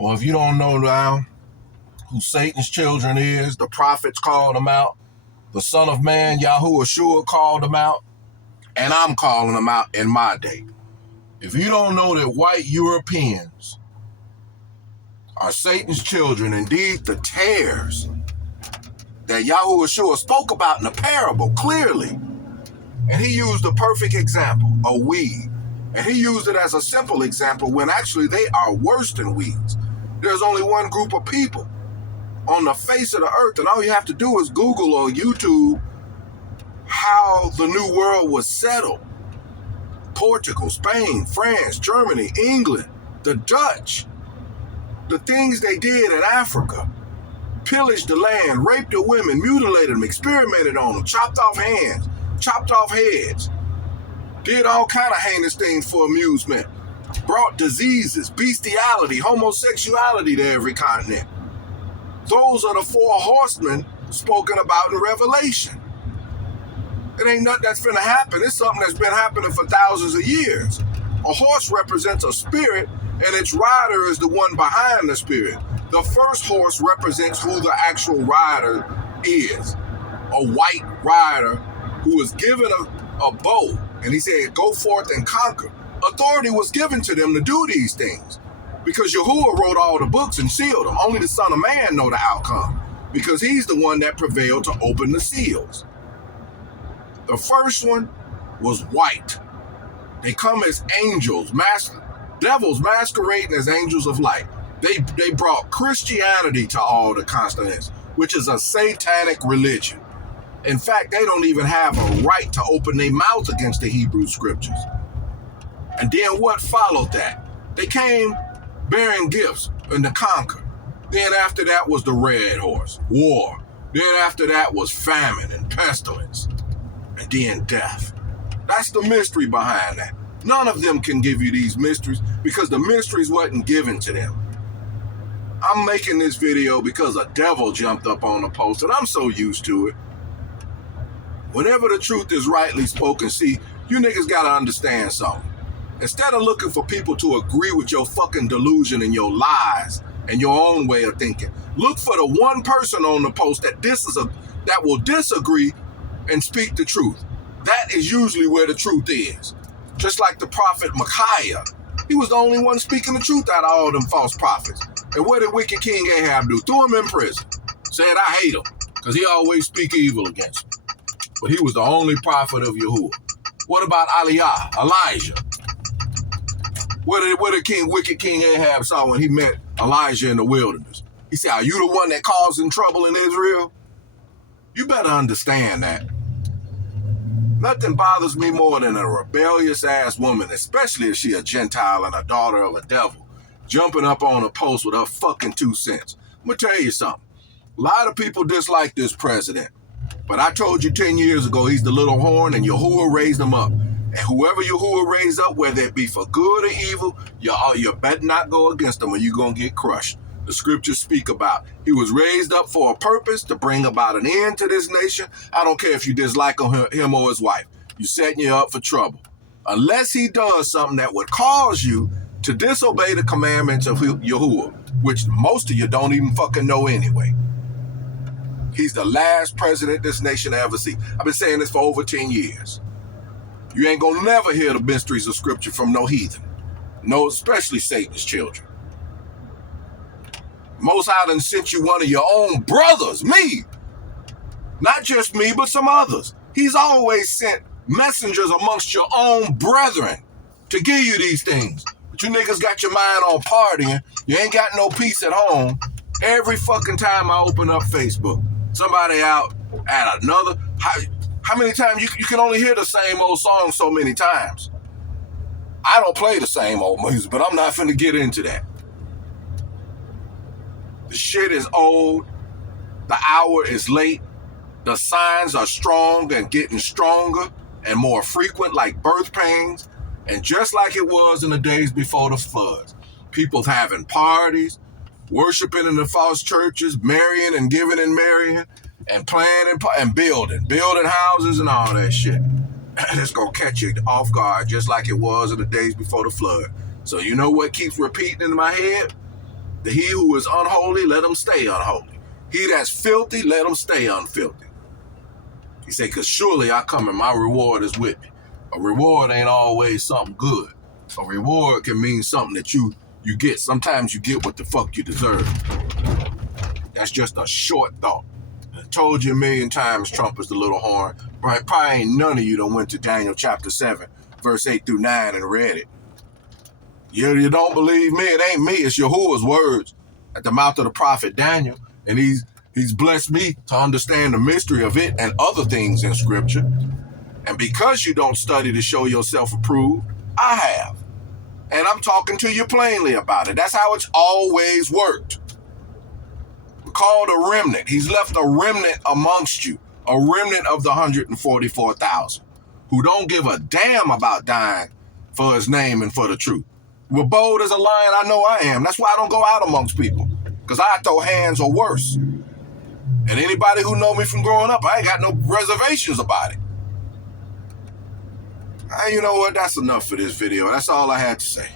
Or if you don't know now who Satan's children is, the prophets called them out. The Son of Man, Yahushua, called them out. And I'm calling them out in my day. If you don't know that white Europeans are Satan's children, indeed the tares that Yahushua spoke about in the parable clearly, and he used the perfect example, a weed. And he used it as a simple example when actually they are worse than weeds. There's only one group of people on the face of the earth, and all you have to do is Google or YouTube how the New World was settled. Portugal, Spain, France, Germany, England, the Dutch, the things they did in Africa, pillaged the land, raped the women, mutilated them, experimented on them, chopped off hands, chopped off heads, did all kind of heinous things for amusement, brought diseases, bestiality, homosexuality to every continent. Those are the four horsemen spoken about in Revelation. It ain't nothing that's finna happen. It's something that's been happening for thousands of years. A horse represents a spirit, and its rider is the one behind the spirit. The first horse represents who the actual rider is. A white rider who was given a bow, and he said, go forth and conquer. Authority was given to them to do these things because Yahuwah wrote all the books and sealed them. Only the Son of Man know the outcome because he's the one that prevailed to open the seals. The first one was white. They come as angels, devils masquerading as angels of light. They brought Christianity to all the continents, which is a satanic religion. In fact, they don't even have a right to open their mouths against the Hebrew scriptures. And then what followed that? They came bearing gifts and to conquer. Then after that was the red horse, war. Then after that was famine and pestilence. And then death. That's the mystery behind that. None of them can give you these mysteries because the mysteries wasn't given to them. I'm making this video because a devil jumped up on the post and I'm so used to it. Whenever the truth is rightly spoken, see, you niggas gotta understand something. Instead of looking for people to agree with your fucking delusion and your lies and your own way of thinking, look for the one person on the post that will disagree and speak the truth. That is usually where the truth is. Just like the prophet Micaiah. He was the only one speaking the truth out of all them false prophets. And what did wicked King Ahab do? Threw him in prison. Said, I hate him, because he always speak evil against me. But he was the only prophet of Yahuwah. What about Elijah? What did wicked King Ahab saw when he met Elijah in the wilderness? He said, are you the one that causing trouble in Israel? You better understand that. Nothing bothers me more than a rebellious ass woman, especially if she a Gentile and a daughter of a devil, jumping up on a post with her fucking 2 cents. I'm gonna tell you something. A lot of people dislike this president, but I told you 10 years ago he's the little horn and Yahuwah raised him up. And whoever Yahuwah raised up, whether it be for good or evil, you better not go against him or you're gonna get crushed. The scriptures speak about. He was raised up for a purpose to bring about an end to this nation. I don't care if you dislike him or his wife. You're setting you up for trouble. Unless he does something that would cause you to disobey the commandments of Yahuwah, which most of you don't even fucking know anyway. He's the last president this nation ever see. I've been saying this for over 10 years. You ain't gonna never hear the mysteries of scripture from no heathen. No, especially Satan's children. Most High done sent you one of your own brothers, me. Not just me, but some others. He's always sent messengers amongst your own brethren to give you these things. But you niggas got your mind on partying. You ain't got no peace at home. Every fucking time I open up Facebook, somebody out at another. How many times? You can only hear the same old song so many times. I don't play the same old music, but I'm not finna get into that. The shit is old. The hour is late. The signs are strong and getting stronger and more frequent, like birth pains. And just like it was in the days before the floods, people having parties, worshiping in the false churches, marrying and giving and marrying, and planning and building houses and all that shit. It's gonna catch you off guard, just like it was in the days before the flood. So you know what keeps repeating in my head? He who is unholy, let him stay unholy. He that's filthy, let him stay unfilthy. He said, because surely I come and my reward is with me. A reward ain't always something good. A reward can mean something that you get. Sometimes you get what the fuck you deserve. That's just a short thought. I told you a million times Trump is the little horn. Right? Probably ain't none of you done went to Daniel chapter 7, verse 8 through 9 and read it. You don't believe me? It ain't me. It's Yahuwah's words at the mouth of the prophet Daniel. And he's blessed me to understand the mystery of it and other things in Scripture. And because you don't study to show yourself approved, I have. And I'm talking to you plainly about it. That's how it's always worked. We're called a remnant. He's left a remnant amongst you, a remnant of the 144,000 who don't give a damn about dying for his name and for the truth. We're bold as a lion, I know I am. That's why I don't go out amongst people, because I throw hands or worse. And anybody who know me from growing up, I ain't got no reservations about it. You know what? That's enough for this video. That's all I had to say.